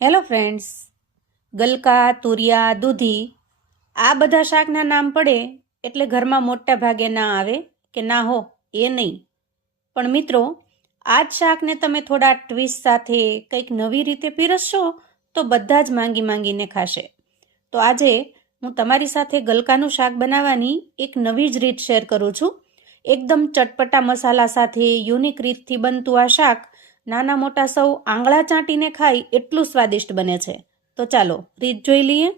Hello friends, ગલકા, તુરિયા, દૂધી આ બધા શાકના નામ પડે એટલે ઘરમાં મોટા ભાગે ના આવે કે ના હો એ નહીં. પણ મિત્રો, આ જ શાકને તમે થોડા ટ્વિસ્ટ સાથે કંઈક નવી રીતે પીરસશો તો બધા જ માંગીને ખાશે. તો આજે હું તમારી સાથે ગલકાનું શાક બનાવવાની એક નવી જ રીત શેર કરું છું. એકદમ ચટપટા મસાલા સાથે યુનિક રીતથી બનતું આ શાક નાના મોટા સૌ આંગળા ચાટીને ખાય એટલું સ્વાદિષ્ટ બને છે. તો ચાલો રીત જોઈ લઈએ.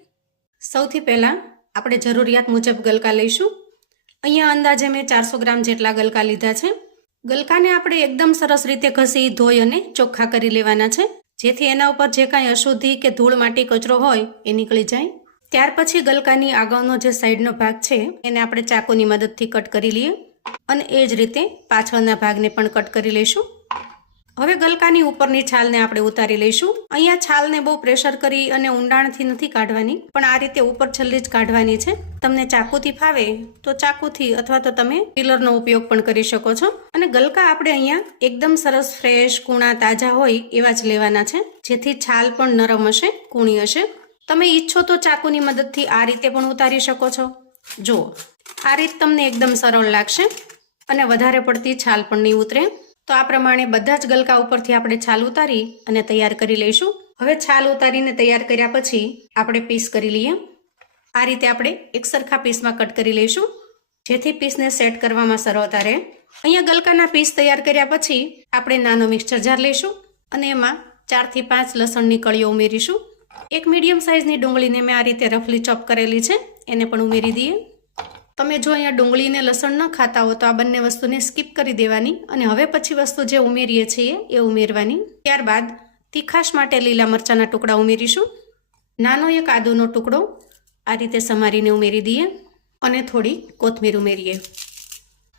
સૌથી પહેલાં આપણે જરૂરિયાત મુજબ ગલકા લઈશું. અહીંયા અંદાજે મેં 400 ગ્રામ જેટલા ગલકા લીધા છે. ગલકાને આપણે એકદમ સરસ રીતે ઘસી ધોઈ અને ચોખ્ખા કરી લેવાના છે, જેથી એના ઉપર જે કાંઈ અશુદ્ધિ કે ધૂળ માટી કચરો હોય એ નીકળી જાય. ત્યાર પછી ગલકાની આગળનો જે સાઈડનો ભાગ છે એને આપણે ચાકુની મદદથી કટ કરી લઈએ અને એ જ રીતે પાછળના ભાગને પણ કટ કરી લઈશું. હવે ગલકાની ઉપરની છાલને આપણે ઉતારી લઈશું. અહીંયા છાલને બહુ પ્રેશર કરી અને ઊંડાણથી નથી કાઢવાની, પણ આ રીતે ઉપર છલ્લી જ કાઢવાની છે. તમને ચાકુથી ફાવે તો ચાકુથી અથવા તો તમે પીલરનો ઉપયોગ પણ કરી શકો છો. અને ગલકા આપણે અહીંયા એકદમ સરસ ફ્રેશ કૂણા તાજા હોય એવા જ લેવાના છે, જેથી છાલ પણ નરમ હશે, કૂણી હશે. તમે ઈચ્છો તો ચાકુની મદદથી આ રીતે પણ ઉતારી શકો છો. જુઓ, આ રીત તમને એકદમ સરળ લાગશે અને વધારે પડતી છાલ પણ નહીં ઉતરે. તો આ પ્રમાણે બધા જ ગલકા ઉપરથી આપણે છાલ ઉતારી અને તૈયાર કરી લઈશું. હવે છાલ ઉતારીને તૈયાર કર્યા પછી આપણે પીસ કરી લઈએ. આ રીતે આપણે એક સરખા પીસમાં કટ કરી લઈશું, જેથી પીસને સેટ કરવામાં સરળતા રહે. અહીંયા ગલકાના પીસ તૈયાર કર્યા પછી આપણે નાનો મિક્સર જાર લઈશું અને એમાં 4 થી 5 લસણની કળીઓ ઉમેરીશું. એક મીડિયમ સાઇઝની ડુંગળીને મેં આ રીતે રફલી ચોપ કરેલી છે, એને પણ ઉમેરી દઈએ. તમે જો અહીંયા ડુંગળીને લસણ ન ખાતા હો તો આ બંને વસ્તુને સ્કીપ કરી દેવાની અને હવે પછી વસ્તુ જે ઉમેરીએ છીએ એ ઉમેરવાની. ત્યારબાદ તીખાશ માટે લીલા મરચાંના ટુકડા ઉમેરીશું. નાનો એક આદુનો ટુકડો આ રીતે સમારીને ઉમેરી દઈએ અને થોડી કોથમીર ઉમેરીએ.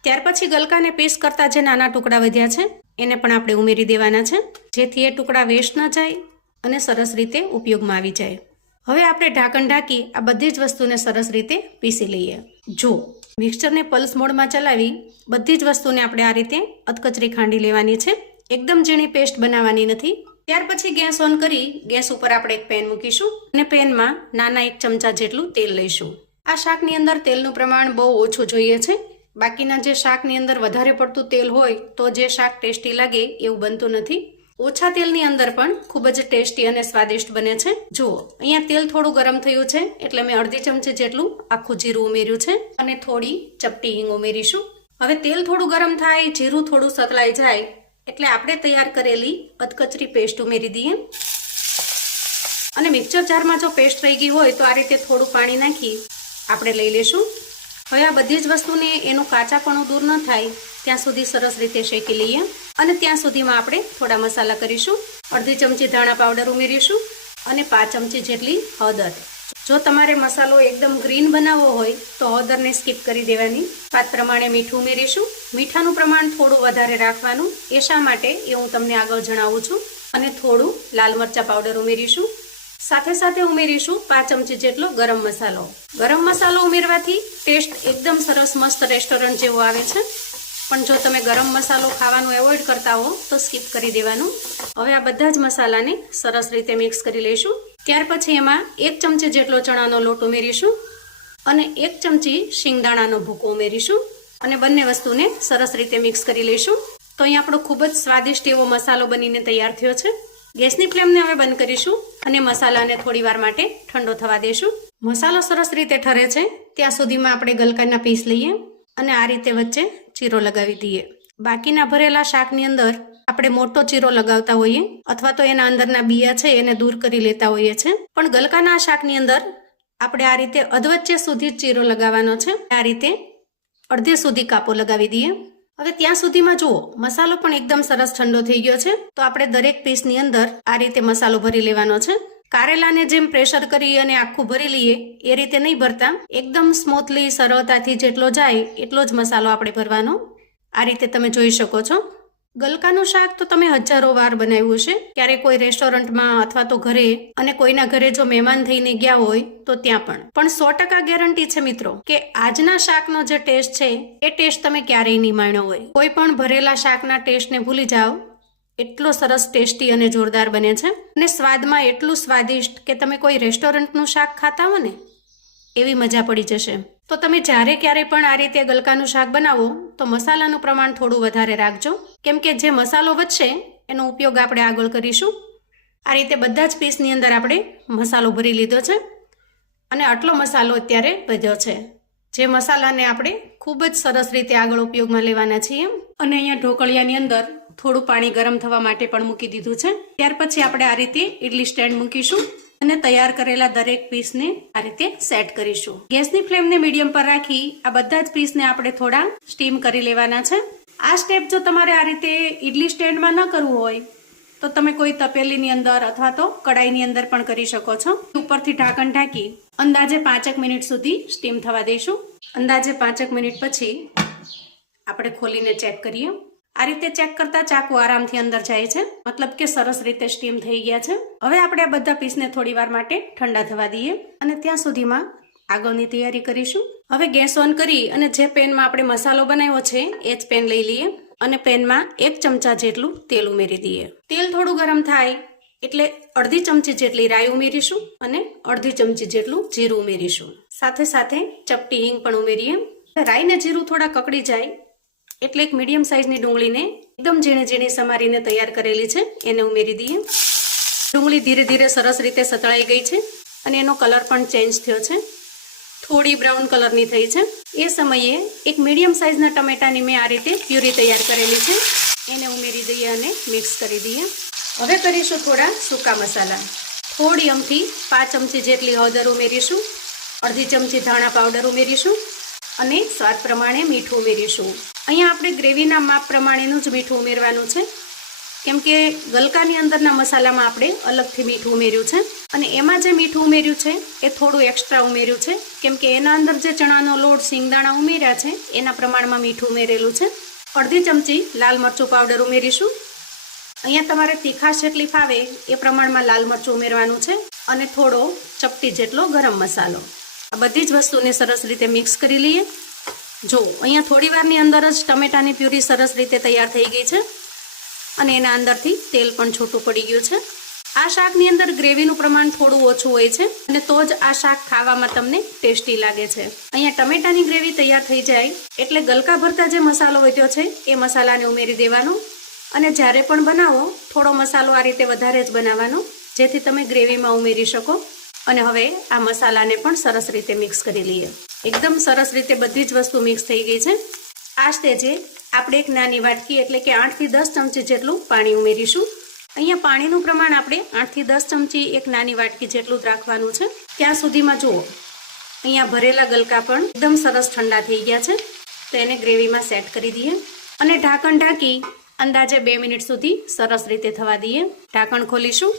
ત્યાર પછી ગલકાને પીસ કરતા જે નાના ટુકડા વધ્યા છે એને પણ આપણે ઉમેરી દેવાના છે, જેથી એ ટુકડા વેસ્ટ ન જાય અને સરસ રીતે ઉપયોગમાં આવી જાય. હવે આપણે ઢાંકણ ઢાંકી આ બધી જ વસ્તુને સરસ રીતે પીસી લઈએ. જો મિક્સચરને પલ્સ મોડમાં ચલાવી બધી જ વસ્તુને આપણે આ રીતે અધકચરી ખાંડી લેવાની છે, એકદમ ઝીણી પેસ્ટ બનાવવાની નથી. ત્યાર પછી ગેસ ઓન કરી ગેસ ઉપર આપણે એક પેન મૂકીશું અને પેનમાં નાના 1 ચમચા જેટલું તેલ લઈશું. આ શાકની અંદર તેલનું પ્રમાણ બહુ ઓછું જોઈએ છે. બાકીના જે શાકની અંદર વધારે પડતું તેલ હોય તો જે શાક ટેસ્ટી લાગે એવું બનતું નથી. ઓછા તેલની અંદર પણ ખૂબ જ ટેસ્ટી અને સ્વાદિષ્ટ બને છે. જુઓ, અહીંયા તેલ થોડું ગરમ થયું છે એટલે મેં અડધી ચમચી જેટલું આખું જીરું ઉમેર્યું છે અને થોડી ચપટી હિંગ ઉમેરીશું. હવે તેલ થોડું ગરમ થાય, જીરું થોડું સતળાઈ જાય એટલે આપણે તૈયાર કરેલી અધકચરી પેસ્ટ ઉમેરી દઈએ. અને મિક્સર જારમાં જો પેસ્ટ રહી ગઈ હોય તો આ રીતે થોડું પાણી નાખી આપણે લઈ લેશું. હવે આ બધી જ વસ્તુને એનું કાચાપણું દૂર ન થાય ત્યાં સુધી સરસ રીતે શેકી લઈએ અને ત્યાં સુધીમાં આપણે થોડા મસાલા કરીશું. અડધી ચમચી ધાણા પાવડર ઉમેરીશું અને 5 ચમચી જેટલી હળદર. જો તમારે મસાલો એકદમ ગ્રીન બનાવવો હોય તો હળદરને સ્કીપ કરી દેવાની. સ્વાદ પ્રમાણે મીઠું ઉમેરીશું. મીઠાનું પ્રમાણ થોડું વધારે રાખવાનું, એ શા માટે એ હું તમને આગળ જણાવું છું. અને થોડું લાલ મરચા પાવડર ઉમેરીશું. સાથે સાથે ઉમેરીશું 5 ચમચી જેટલો ગરમ મસાલો. ગરમ મસાલો ઉમેરવાથી ટેસ્ટ એકદમ સરસ મસ્ત રેસ્ટોરન્ટ જેવો આવે છે, પણ જો તમે ગરમ મસાલો ખાવાનું એવોઇડ કરતા હો તો સ્કીપ કરી દેવાનું. હવે આ બધા જ મસાલાને સરસ રીતે મિક્સ કરી લઈશું. ત્યાર પછી એમાં 1 ચમચી જેટલો ચણાનો લોટ ઉમેરીશું અને 1 ચમચી શિંગદાણાનો ભૂકો ઉમેરીશું અને બંને વસ્તુને સરસ રીતે મિક્સ કરી લઈશું. તો અહીં આપણો ખૂબ જ સ્વાદિષ્ટ એવો મસાલો બનીને તૈયાર થયો છે. ગેસની ફ્લેમને હવે બંધ કરીશું અને મસાલાને થોડી વાર માટે ઠંડો થવા દઈશું. મસાલો સરસ રીતે ઠરે છે ત્યાં સુધીમાં આપણે ગલકાના પીસ લઈએ અને આ રીતે વચ્ચે ચીરો લગાવી દઈએ. બાકીના ભરેલા શાકની અંદર આપણે મોટો ચીરો લગાવતા હોઈએ અથવા તો એના અંદરના બિયા છે એને દૂર કરી લેતા હોઈએ છે, પણ ગલકાના શાકની અંદર આપણે આ રીતે અધવચ્ચે સુધી ચીરો લગાવવાનો છે. આ રીતે અડધે સુધી કાપો લગાવી દઈએ. હવે ત્યાં સુધીમાં જુઓ, મસાલો પણ એકદમ સરસ ઠંડો થઈ ગયો છે. તો આપણે દરેક પીસની અંદર આ રીતે મસાલો ભરી લેવાનો છે. કારેલાને જેમ પ્રેશર કરી અને આખું ભરી લઈએ એ રીતે નહીં ભરતા, એકદમ સ્મૂથલી સરળતાથી જેટલો જાય એટલો જ મસાલો આપણે ભરવાનો. આ રીતે તમે જોઈ શકો છો. ગલકાનું શાક તો તમે હજારો વાર બનાવ્યું છે, ક્યારે કોઈ રેસ્ટોરન્ટમાં અથવા તો ઘરે, અને કોઈના ઘરે જો મહેમાન થઈને ગયા હોય તો ત્યાં પણ 100% ગેરંટી છે મિત્રો કે આજના શાકનો જે ટેસ્ટ છે એ ટેસ્ટ તમે ક્યારેય નહીં માણ્યો હોય. કોઈ પણ ભરેલા શાકના ટેસ્ટને ભૂલી જાઓ એટલો સરસ ટેસ્ટી અને જોરદાર બને છે અને સ્વાદમાં એટલું સ્વાદિષ્ટ કે તમે કોઈ રેસ્ટોરન્ટનું શાક ખાતા હો ને એવી મજા પડી જશે. તો તમે જ્યારે ક્યારે પણ આ રીતે ગલકાનું શાક બનાવો તો મસાલાનું પ્રમાણ થોડું વધારે રાખજો, કેમ કે જે મસાલો વધશે એનો ઉપયોગ આપણે આગળ કરીશું. આ રીતે બધા જ પીસની અંદર આપણે મસાલો ભરી લીધો છે અને આટલો મસાલો અત્યારે વધ્યો છે, જે મસાલાને આપણે ખૂબ જ સરસ રીતે આગળ ઉપયોગમાં લેવાના છીએ. અને અહીંયા ઢોકળિયાની અંદર થોડું પાણી ગરમ થવા માટે પણ મૂકી દીધું છે. ત્યાર પછી આપણે આ રીતે ઇડલી સ્ટેન્ડ મૂકીશું અને તૈયાર કરેલા દરેક પીસને આ રીતે સેટ કરીશું. ગેસની ફ્લેમને મીડિયમ પર રાખી આ બધા જ પીસને આપણે થોડા સ્ટીમ કરી લેવાના છે. આ સ્ટેપ જો તમારે આ રીતે ઇડલી સ્ટેન્ડમાં ન કરવું હોય તો તમે કોઈ તપેલીની અંદર અથવા તો કડાઈની અંદર પણ કરી શકો છો. ઉપરથી ઢાંકણ ઢાંકી અંદાજે 5 મિનિટ સુધી સ્ટીમ થવા દઈશું. અંદાજે 5 મિનિટ પછી આપણે ખોલીને ચેક કરીએ. આ રીતે ચેક કરતા ચાકુ આરામથી અંદર જાય છે, મતલબ કે સરસ રીતે સ્ટીમ થઈ ગયા છે. હવે આપણે આ બધા પીસને થોડી વાર માટે ઠંડા થવા દઈએ અને ત્યાં સુધીમાં આગળની તૈયારી કરીશું. હવે ગેસ ઓન કરી અને જે પેનમાં આપણે મસાલો બનાવ્યો છે એ જ પેન લઈ લઈએ અને પેનમાં 1 ચમચા જેટલું તેલ ઉમેરી દઈએ. તેલ થોડું ગરમ થાય એટલે અડધી ચમચી જેટલી રાઈ ઉમેરીશું અને અડધી ચમચી જેટલું જીરું ઉમેરીશું. સાથે સાથે ચપટી હિંગ પણ ઉમેરીએ. રાઈ ને જીરું થોડા કકડી જાય એટલે એક મીડિયમ સાઇઝની ડુંગળીને એકદમ ઝીણી ઝીણી સમારીને તૈયાર કરેલી છે એને ઉમેરી દઈએ. ડુંગળી ધીરે ધીરે સરસ રીતે સતળાઈ ગઈ છે અને એનો કલર પણ ચેન્જ થયો છે, થોડી બ્રાઉન કલરની થઈ છે. એ સમયે એક મીડિયમ સાઇઝના ટમેટાની મેં આ રીતે પ્યુરી તૈયાર કરેલી છે એને ઉમેરી દઈએ અને મિક્સ કરી દઈએ. હવે કરીશું થોડા સૂકા મસાલા. થોડી અમથી 5 ચમચી જેટલી હળદર ઉમેરીશું, અડધી ચમચી ધાણા પાવડર ઉમેરીશું અને સ્વાદ પ્રમાણે મીઠું ઉમેરીશું. અહીંયા આપણે ગ્રેવીના માપ પ્રમાણેનું જ મીઠું ઉમેરવાનું છે, કેમ કે ગલકાની અંદરના મસાલામાં આપણે અલગથી મીઠું ઉમેર્યું છે અને એમાં જે મીઠું ઉમેર્યું છે એ થોડું એક્સ્ટ્રા ઉમેર્યું છે, કેમ કે એના અંદર જે ચણાનો લોટ સિંગદાણા ઉમેર્યા છે એના પ્રમાણમાં મીઠું ઉમેરેલું છે. અડધી ચમચી લાલ મરચું પાવડર ઉમેરીશું. અહીંયા તમારે તીખાશ જેટલી ફાવે એ પ્રમાણમાં લાલ મરચું ઉમેરવાનું છે અને થોડો ચપટી જેટલો ગરમ મસાલો. આ બધી જ વસ્તુને સરસ રીતે મિક્સ કરી લઈએ. જો અહીંયા થોડી વારની અંદર જ ટમેટાની પ્યુરી સરસ રીતે તૈયાર થઈ ગઈ છે અને એના અંદરથી તેલ પણ છૂટું પડી ગયું છે. આ શાકની અંદર ગ્રેવીનું પ્રમાણ થોડું ઓછું હોય છે અને તો જ આ શાક ખાવામાં તમને ટેસ્ટી લાગે છે. અહીંયા ટમેટાની ગ્રેવી તૈયાર થઈ જાય એટલે ગલકા ભરતા જે મસાલો વધ્યો છે એ મસાલાને ઉમેરી દેવાનો અને જ્યારે પણ બનાવો થોડો મસાલો આ રીતે વધારે જ બનાવવાનો, જેથી તમે ગ્રેવીમાં ઉમેરી શકો. અને હવે આ મસાલાને પણ સરસ રીતે મિક્સ કરી લઈએ. એકદમ સરસ રીતે બધી જ વસ્તુ મિક્સ થઈ ગઈ છે. આ સ્ટેજે આપણે એક નાની વાટકી એટલે કે 8 થી 10 ચમચી જેટલું પાણી ઉમેરીશું. અહીંયા પાણીનું પ્રમાણ આપણે 8 થી 10 ચમચી એક નાની વાટકી જેટલું જ રાખવાનું છે. ત્યાં સુધીમાં જુઓ અહીંયા ભરેલા ગલકા પણ એકદમ સરસ ઠંડા થઈ ગયા છે, તો એને ગ્રેવીમાં સેટ કરી દઈએ અને ઢાંકણ ઢાંકી અંદાજે 2 મિનિટ સુધી સરસ રીતે થવા દઈએ. ઢાંકણ ખોલીશું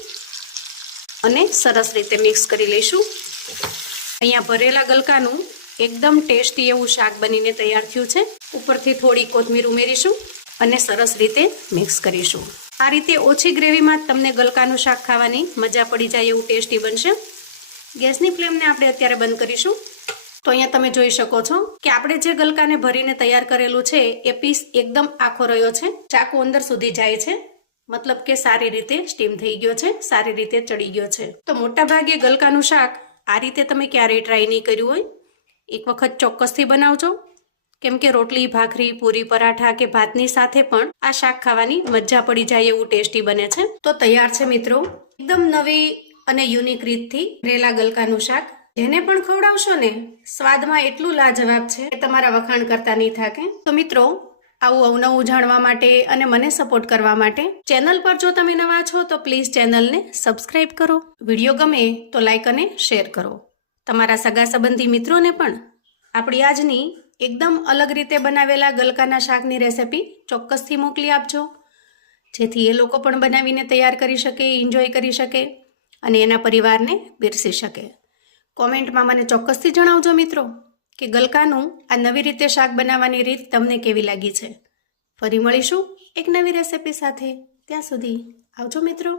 અને સરસ રીતે મિક્સ કરી લઈશું. અહીંયા ભરેલા ગલકાનું એકદમ ટેસ્ટી એવું શાક બનીને તૈયાર થયું છે. ઉપરથી થોડી કોથમીર ઉમેરીશું અને સરસ રીતે મિક્સ કરીશું. આ રીતે ઓછી ગ્રેવીમાં તમને ગલકાનું શાક ખાવાની મજા પડી જાય એવું ટેસ્ટી બનશે. ગેસની ફ્લેમને આપણે અત્યારે બંધ કરીશું. તો અહીંયા તમે જોઈ શકો છો કે આપણે જે ગલકાને ભરીને તૈયાર કરેલું છે એ પીસ એકદમ આખો રહ્યો છે, ચાકુ અંદર સુધી જાય છે, મતલબ કે સારી રીતે સ્ટીમ થઈ ગયો છે, સારી રીતે ચડી ગયો છે. તો મોટા ભાગે ગલકાનું શાક આ રીતે તમે ક્યારેય ટ્રાય નહીં કર્યું હોય, એક વખત ચોક્કસથી બનાવજો, કેમ કે રોટલી, ભાખરી, પૂરી, પરાઠા કે ભાતની સાથે પણ આ શાક ખાવાની મજા પડી જાય એવું ટેસ્ટી બને છે. તો તૈયાર છે મિત્રો એકદમ નવી અને યુનિક રીતથી ભરેલા ગલકાનું શાક. જેને પણ ખવડાવશો ને સ્વાદમાં એટલું લાજવાબ છે કે તમારા વખાણ કરતા નહીં થાકે. તો મિત્રો આવું અવનવું જાણવા માટે અને મને સપોર્ટ કરવા માટે ચેનલ પર જો તમે નવા છો તો પ્લીઝ ચેનલને સબસ્ક્રાઇબ કરો. વિડીયો ગમે તો લાઈક અને શેર કરો. તમારા સગા સંબંધી મિત્રોને પણ આપણી આજની એકદમ અલગ રીતે બનાવેલા ગલકાના શાકની રેસિપી ચોક્કસથી મોકલી આપજો, જેથી એ લોકો પણ બનાવીને તૈયાર કરી શકે, એન્જોય કરી શકે અને એના પરિવારને પીરસી શકે. કોમેન્ટમાં મને ચોક્કસથી જણાવજો મિત્રો કે ગલકાનું આ નવી રીતે શાક બનાવવાની રીત તમને કેવી લાગી છે. ફરી મળીશું એક નવી રેસિપી સાથે. ત્યાં સુધી આવજો મિત્રો.